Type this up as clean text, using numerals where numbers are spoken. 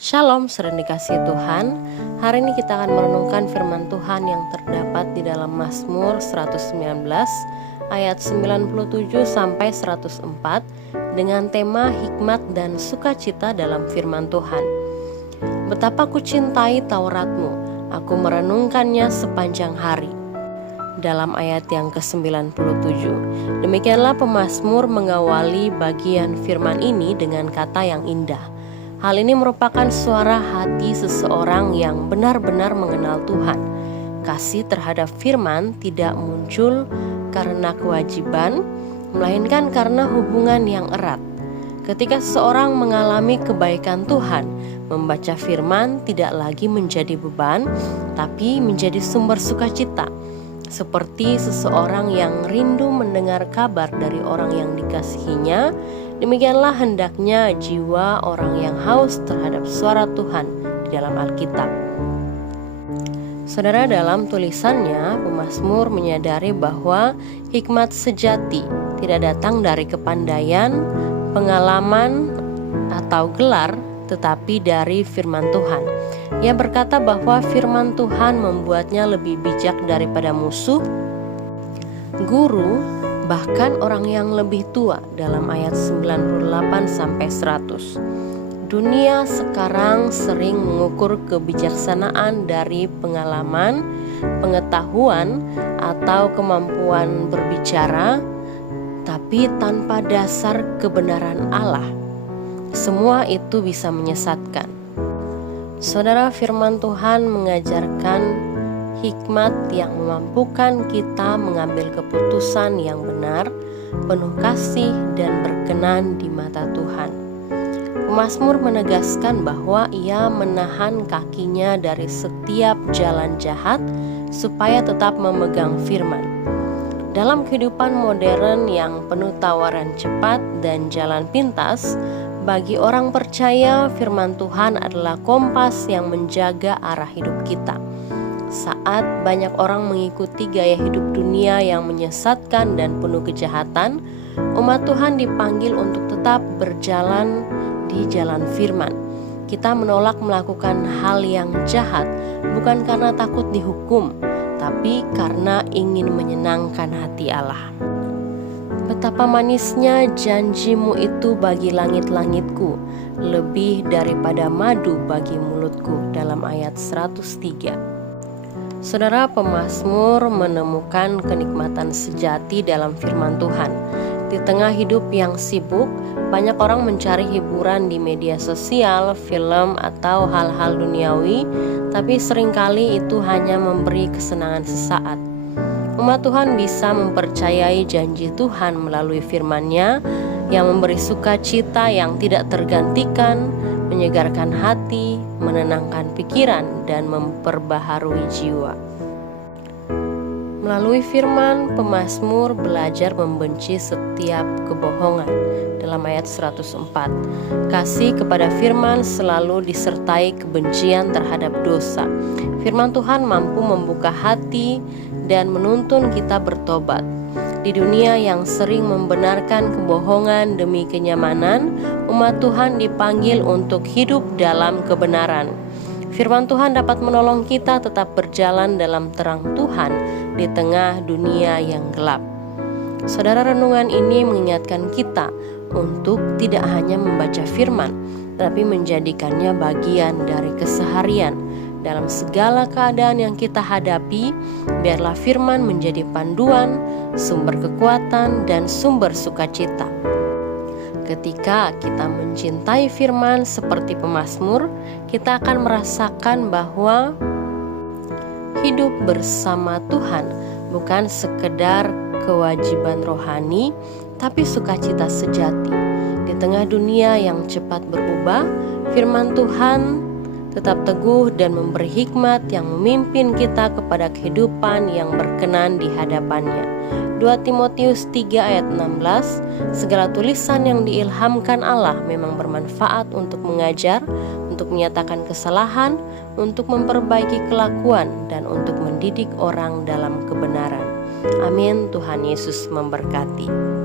Shalom, sering dikasihi Tuhan. Hari ini kita akan merenungkan firman Tuhan yang terdapat di dalam Mazmur 119 ayat 97 sampai 104 dengan tema hikmat dan sukacita dalam firman Tuhan. Betapa ku cintai Tauratmu, aku merenungkannya sepanjang hari. Dalam ayat yang ke-97, demikianlah pemazmur mengawali bagian firman ini dengan kata yang indah. Hal ini merupakan suara hati seseorang yang benar-benar mengenal Tuhan. Kasih terhadap firman tidak muncul karena kewajiban, melainkan karena hubungan yang erat. Ketika seseorang mengalami kebaikan Tuhan, membaca firman tidak lagi menjadi beban, tapi menjadi sumber sukacita. Seperti seseorang yang rindu mendengar kabar dari orang yang dikasihinya, demikianlah hendaknya jiwa orang yang haus terhadap suara Tuhan di dalam Alkitab. Saudara, dalam tulisannya, pemazmur menyadari bahwa hikmat sejati tidak datang dari kepandaian, pengalaman, atau gelar, tetapi dari firman Tuhan. Ia berkata bahwa firman Tuhan membuatnya lebih bijak daripada musuh, guru, bahkan orang yang lebih tua dalam ayat 98-100. Dunia sekarang sering mengukur kebijaksanaan dari pengalaman, pengetahuan, atau kemampuan berbicara, tapi tanpa dasar kebenaran Allah. Semua itu bisa menyesatkan. Saudara, firman Tuhan mengajarkan hikmat yang memampukan kita mengambil keputusan yang benar, penuh kasih dan berkenan di mata Tuhan. Pemazmur menegaskan bahwa ia menahan kakinya dari setiap jalan jahat supaya tetap memegang firman. Dalam kehidupan modern yang penuh tawaran cepat dan jalan pintas, bagi orang percaya, firman Tuhan adalah kompas yang menjaga arah hidup kita. Saat banyak orang mengikuti gaya hidup dunia yang menyesatkan dan penuh kejahatan, umat Tuhan dipanggil untuk tetap berjalan di jalan firman. Kita menolak melakukan hal yang jahat, bukan karena takut dihukum, tapi karena ingin menyenangkan hati Allah. Betapa manisnya janjimu itu bagi langit-langitku, lebih daripada madu bagi mulutku, dalam ayat 103. Saudara, pemazmur menemukan kenikmatan sejati dalam firman Tuhan. Di tengah hidup yang sibuk, banyak orang mencari hiburan di media sosial, film, atau hal-hal duniawi, tapi seringkali itu hanya memberi kesenangan sesaat. Umat Tuhan bisa mempercayai janji Tuhan melalui firman-Nya yang memberi sukacita yang tidak tergantikan, menyegarkan hati, menenangkan pikiran, dan memperbaharui jiwa. Melalui firman, pemazmur belajar membenci setiap kebohongan. Dalam ayat 104, kasih kepada firman selalu disertai kebencian terhadap dosa. Firman Tuhan mampu membuka hati dan menuntun kita bertobat. Di dunia yang sering membenarkan kebohongan demi kenyamanan, umat Tuhan dipanggil untuk hidup dalam kebenaran. Firman Tuhan dapat menolong kita tetap berjalan dalam terang Tuhan di tengah dunia yang gelap. Saudara, renungan ini mengingatkan kita untuk tidak hanya membaca firman, tapi menjadikannya bagian dari keseharian. Dalam segala keadaan yang kita hadapi, biarlah firman menjadi panduan, sumber kekuatan, dan sumber sukacita. Ketika kita mencintai firman seperti pemazmur, kita akan merasakan bahwa hidup bersama Tuhan bukan sekedar kewajiban rohani, tapi sukacita sejati. Di tengah dunia yang cepat berubah, firman Tuhan tetap teguh dan memberi hikmat yang memimpin kita kepada kehidupan yang berkenan di hadapannya. 2 Timotius 3 ayat 16, segala tulisan yang diilhamkan Allah memang bermanfaat untuk mengajar, untuk menyatakan kesalahan, untuk memperbaiki kelakuan, dan untuk mendidik orang dalam kebenaran. Amin. Tuhan Yesus memberkati.